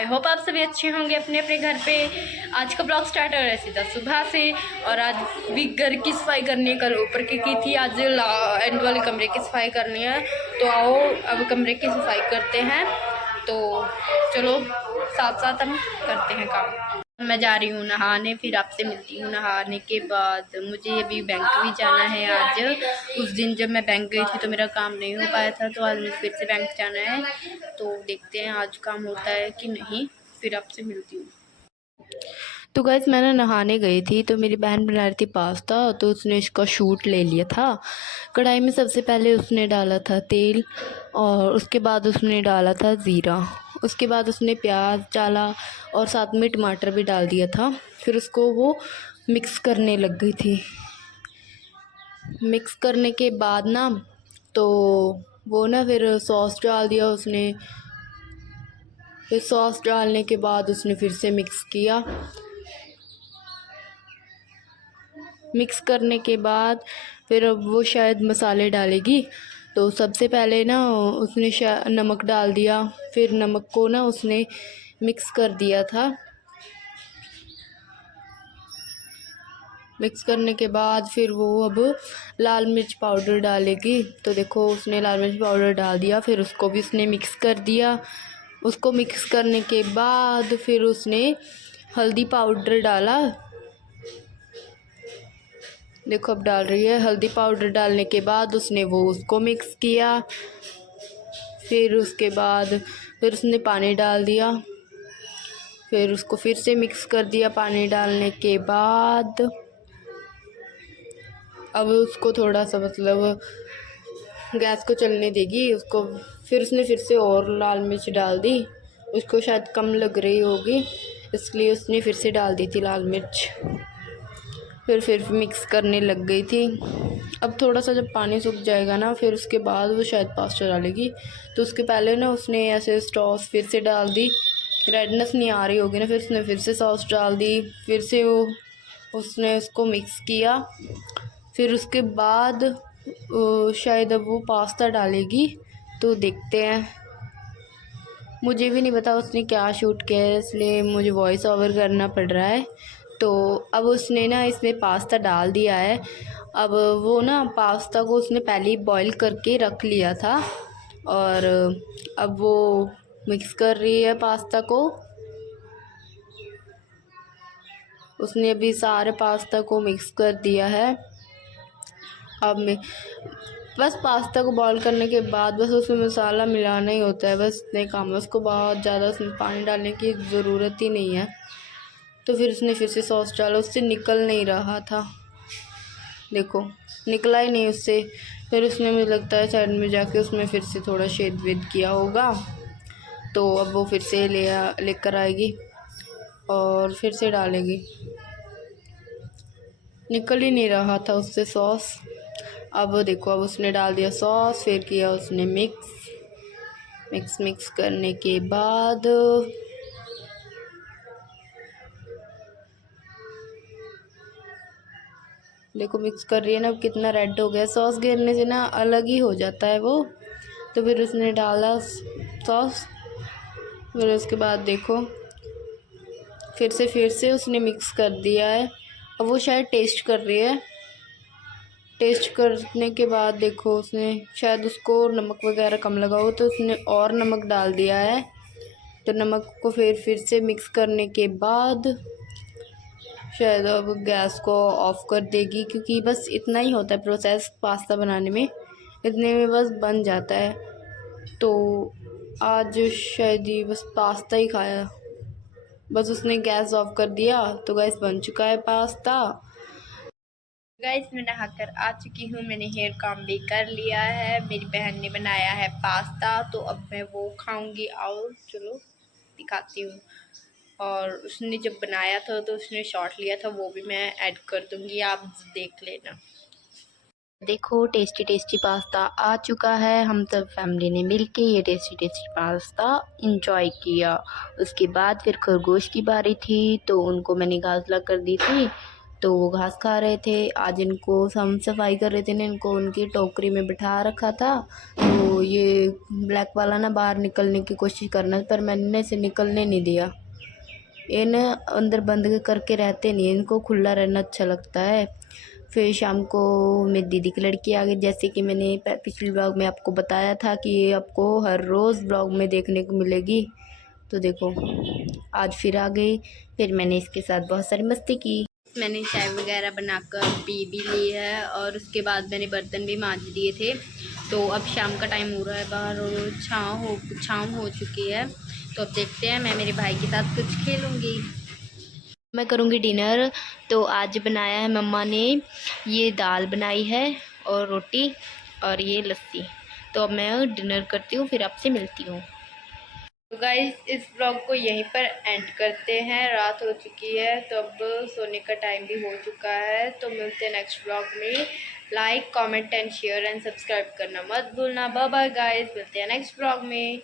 I hope आप सभी अच्छे होंगे अपने अपने घर पे। आज का ब्लॉग स्टार्ट हो रहा है सीधा सुबह से। और आज भी घर की सफाई करनी है, कल ऊपर की थी, आज एंड वाले कमरे की सफाई करनी है। तो आओ अब कमरे की सफाई करते हैं। तो चलो साथ साथ हम करते हैं काम। मैं जा रही हूँ नहाने, फिर आपसे मिलती हूँ नहाने के बाद। मुझे अभी बैंक भी जाना है आज। उस दिन जब मैं बैंक गई थी तो मेरा काम नहीं हो पाया था, तो आज मुझे फिर से बैंक जाना है। तो देखते हैं आज काम होता है कि नहीं, फिर आपसे मिलती हूँ। तो गाइस मैंने नहाने गई थी तो मेरी बहन बना रही थी पास्ता, तो उसने इसका शूट ले लिया था। कढ़ाई में सबसे पहले उसने डाला था तेल, और उसके बाद उसने डाला था ज़ीरा, उसके बाद उसने प्याज डाला और साथ में टमाटर भी डाल दिया था। फिर उसको वो मिक्स करने लग गई थी। मिक्स करने के बाद ना तो वो ना फिर सॉस डाल दिया उसने। फिर सॉस डालने के बाद उसने फिर से मिक्स किया। मिक्स करने के बाद फिर अब वो शायद मसाले डालेगी। तो सबसे पहले ना उसने नमक डाल दिया। फिर नमक को ना उसने मिक्स कर दिया था। मिक्स करने के बाद फिर वो अब लाल मिर्च पाउडर डालेगी। तो देखो उसने लाल मिर्च पाउडर डाल दिया, फिर उसको भी उसने मिक्स कर दिया। उसको मिक्स करने के बाद फिर उसने हल्दी पाउडर डाला। देखो अब डाल रही है हल्दी पाउडर। डालने के बाद उसने वो उसको मिक्स किया। फिर उसके बाद फिर उसने पानी डाल दिया। फिर उसको फिर से मिक्स कर दिया। पानी डालने के बाद अब उसको थोड़ा सा मतलब गैस को चलने देगी उसको। फिर उसने फिर से और लाल मिर्च डाल दी। उसको शायद कम लग रही होगी, इसलिए उसने फिर से डाल दी थी लाल मिर्च। फिर मिक्स करने लग गई थी। अब थोड़ा सा जब पानी सूख जाएगा ना, फिर उसके बाद वो शायद पास्ता डालेगी। तो उसके पहले ना उसने ऐसे सॉस फिर से डाल दी। रेडनेस नहीं आ रही होगी ना, फिर उसने फिर से सॉस डाल दी। फिर से वो उसने उसको मिक्स किया। फिर उसके बाद शायद अब वो पास्ता डालेगी। तो देखते हैं। मुझे भी नहीं पता उसने क्या शूट किया है, इसलिए मुझे वॉइस ओवर करना पड़ रहा है। तो अब उसने ना इसमें पास्ता डाल दिया है। अब वो ना पास्ता को उसने पहले ही बॉईल करके रख लिया था, और अब वो मिक्स कर रही है पास्ता को। उसने अभी सारे पास्ता को मिक्स कर दिया है। अब मैं बस पास्ता को बॉईल करने के बाद बस उसमें मसाला मिलाना ही होता है, बस इतने काम है। उसको बहुत ज़्यादा उसमें पानी डालने की ज़रूरत ही नहीं है। तो फिर उसने फिर से सॉस डाला, उससे निकल नहीं रहा था। देखो निकला ही नहीं उससे। फिर उसने मुझे लगता है साइड में जाके उसमें फिर से थोड़ा छेद वेद किया होगा। तो अब वो फिर से लेकर आएगी और फिर से डालेगी। निकल ही नहीं रहा था उससे सॉस। अब देखो अब उसने डाल दिया सॉस, फिर किया उसने मिक्स करने के बाद देखो मिक्स कर रही है ना, कितना रेड हो गया। सॉस गिरने से ना अलग ही हो जाता है वो। तो फिर उसने डाला सॉस। फिर उसके बाद देखो फिर से उसने मिक्स कर दिया है। अब वो शायद टेस्ट कर रही है। टेस्ट करने के बाद देखो उसने शायद उसको नमक वगैरह कम लगा हो, तो उसने और नमक डाल दिया है। तो नमक को फिर से मिक्स करने के बाद शायद अब गैस को ऑफ़ कर देगी, क्योंकि बस इतना ही होता है प्रोसेस पास्ता बनाने में। इतने में बस बन जाता है। तो आज शायद ही बस पास्ता ही खाया। बस उसने गैस ऑफ कर दिया तो गैस बन चुका है पास्ता। गाइस मैं नहाकर आ चुकी हूँ। मैंने हेयर काम भी कर लिया है। मेरी बहन ने बनाया है पास्ता, तो अब मैं वो खाऊंगी। आओ चलो दिखाती हूँ। और उसने जब बनाया था तो उसने शॉट लिया था, वो भी मैं ऐड कर दूँगी, आप देख लेना। देखो टेस्टी टेस्टी पास्ता आ चुका है। हम सब फैमिली ने मिलके ये टेस्टी टेस्टी पास्ता इंजॉय किया। उसके बाद फिर खरगोश की बारी थी, तो उनको मैंने घासला कर दी थी। तो वो घास खा रहे थे। आज इनको हम सफाई कर रहे थे ना, इनको उनकी टोकरी में बिठा रखा था। तो ये ब्लैक वाला ना बाहर निकलने की कोशिश करना, पर मैंने इसे निकलने नहीं दिया। ये ना अंदर बंद करके रहते नहीं, इनको खुला रहना अच्छा लगता है। फिर शाम को मेरी दीदी की लड़की आ गई, जैसे कि मैंने पिछले ब्लॉग में आपको बताया था कि ये आपको हर रोज़ ब्लॉग में देखने को मिलेगी। तो देखो आज फिर आ गई। फिर मैंने इसके साथ बहुत सारी मस्ती की। मैंने चाय वगैरह बनाकर पी भी ली है और उसके बाद मैंने बर्तन भी मांज दिए थे। तो अब शाम का टाइम हो रहा है, बाहर और छाँव हो चुकी है। तो अब देखते हैं, मैं मेरे भाई के साथ कुछ खेलूँगी। मैं करूँगी डिनर। तो आज बनाया है मम्मा ने, ये दाल बनाई है और रोटी और ये लस्सी। तो अब मैं डिनर करती हूँ, फिर आपसे मिलती हूँ। तो गाइस इस ब्लॉग को यहीं पर एंड करते हैं, रात हो चुकी है तो अब सोने का टाइम भी हो चुका है। तो मिलते हैं नेक्स्ट ब्लॉग में। Like comment and share and subscribe करना मत भूलना। बाय बाय गाइस, मिलते हैं नेक्स्ट ब्लॉग में।